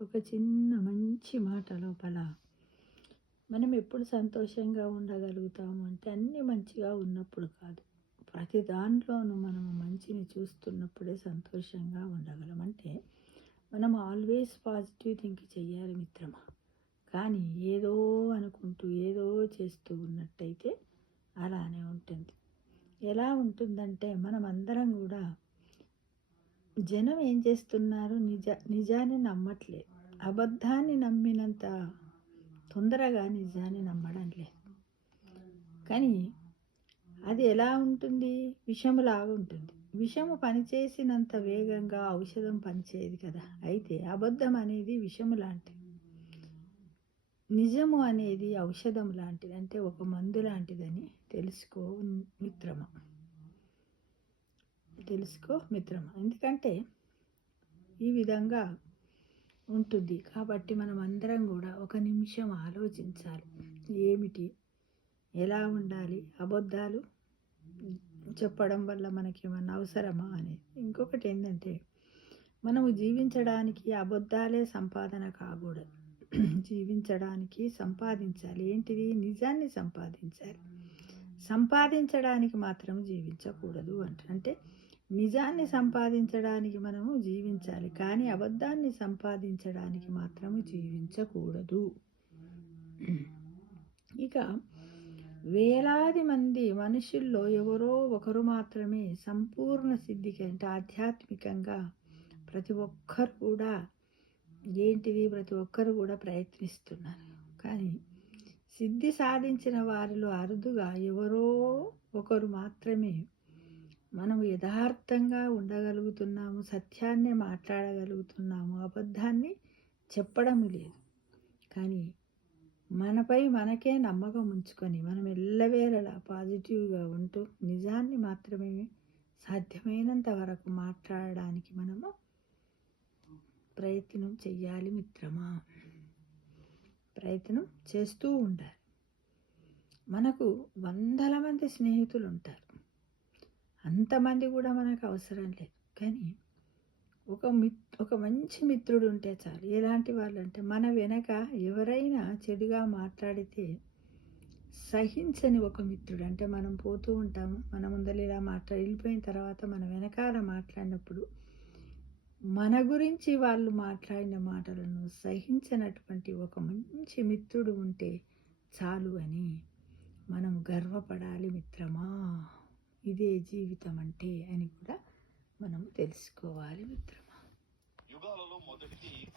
ఒక చిన్న మంచి మాట లోపల మనం ఎప్పుడు సంతోషంగా ఉండగలుగుతాము అంటే అన్నీ మంచిగా ఉన్నప్పుడు కాదు, ప్రతి దాంట్లోనూ మనము మంచిని చూస్తున్నప్పుడే సంతోషంగా ఉండగలం. అంటే మనం ఆల్వేస్ పాజిటివ్ థింక్ చేయాలి మిత్రమా. కానీ ఏదో అనుకుంటూ ఏదో చేస్తూ ఉన్నట్టయితే అలానే ఉంటుంది. ఎలా ఉంటుందంటే మనం అందరం కూడా జనం ఏం చేస్తున్నారు, నిజాన్ని నమ్మట్లేదు. అబద్ధాన్ని నమ్మినంత తొందరగా నిజాన్ని నమ్మడం లేదు. కానీ అది ఎలా ఉంటుంది, విషములాగా ఉంటుంది. విషము పనిచేసినంత వేగంగా ఔషధం పనిచేయదు కదా. అయితే అబద్ధం అనేది విషము లాంటిది, నిజము అనేది ఔషధం లాంటిది, అంటే ఒక మందు లాంటిదని తెలుసుకో మిత్రమా. ఎందుకంటే ఈ విధంగా ఉంటుంది. కాబట్టి మనం అందరం కూడా ఒక నిమిషం ఆలోచించాలి, ఏమిటి, ఎలా ఉండాలి, అబద్ధాలు చెప్పడం వల్ల మనకి ఏమన్నా అవసరమా అనేది. ఇంకొకటి ఏంటంటే మనము జీవించడానికి అబద్ధాలే సంపాదన కాకూడదు. జీవించడానికి సంపాదించాలి. ఏంటిది, నిజాన్ని సంపాదించాలి. సంపాదించడానికి మాత్రం జీవించకూడదు అంటే నిజాన్ని సంపాదించడానికి మనము జీవించాలి, కానీ అబద్ధాన్ని సంపాదించడానికి మాత్రము జీవించకూడదు. ఇక వేలాది మంది మనుషుల్లో ఎవరో ఒకరు మాత్రమే సంపూర్ణ సిద్ధికి, అంటే ఆధ్యాత్మికంగా ప్రతి ఒక్కరు కూడా ప్రయత్నిస్తున్నారు. కానీ సిద్ధి సాధించిన వారిలో అరుదుగా ఎవరో ఒకరు మాత్రమే మనం యథార్థంగా ఉండగలుగుతున్నాము, సత్యాన్ని మాట్లాడగలుగుతున్నాము, అబద్ధాన్ని చెప్పడం లేదు. కానీ మనపై మనకే నమ్మకం ఉంచుకొని మనం ఎల్లవేళలా పాజిటివ్గా ఉంటూ నిజాన్ని మాత్రమే సాధ్యమైనంత వరకు మాట్లాడడానికి మనము ప్రయత్నం చెయ్యాలి మిత్రమా. ప్రయత్నం చేస్తూ ఉండాలి. మనకు వందల మంది స్నేహితులు ఉంటారు, అంతమంది కూడా మనకు అవసరం లేదు. కానీ ఒక మంచి మిత్రుడు ఉంటే చాలు. ఎలాంటి వాళ్ళు అంటే మన వెనక ఎవరైనా చెడుగా మాట్లాడితే సహించని ఒక మిత్రుడు. అంటే మనం పోతూ ఉంటాము, మన ముందర ఇలా వెళ్ళిపోయిన తర్వాత మన వెనకాల మాట్లాడినప్పుడు మన గురించి వాళ్ళు మాట్లాడిన మాటలను సహించినటువంటి ఒక మంచి మిత్రుడు ఉంటే చాలు అని మనం గర్వపడాలి మిత్రమా. ఇదే జీవితం అంటే అని కూడా మనం తెలుసుకోవాలి మిత్రమా. యుగాలలో మొదటిది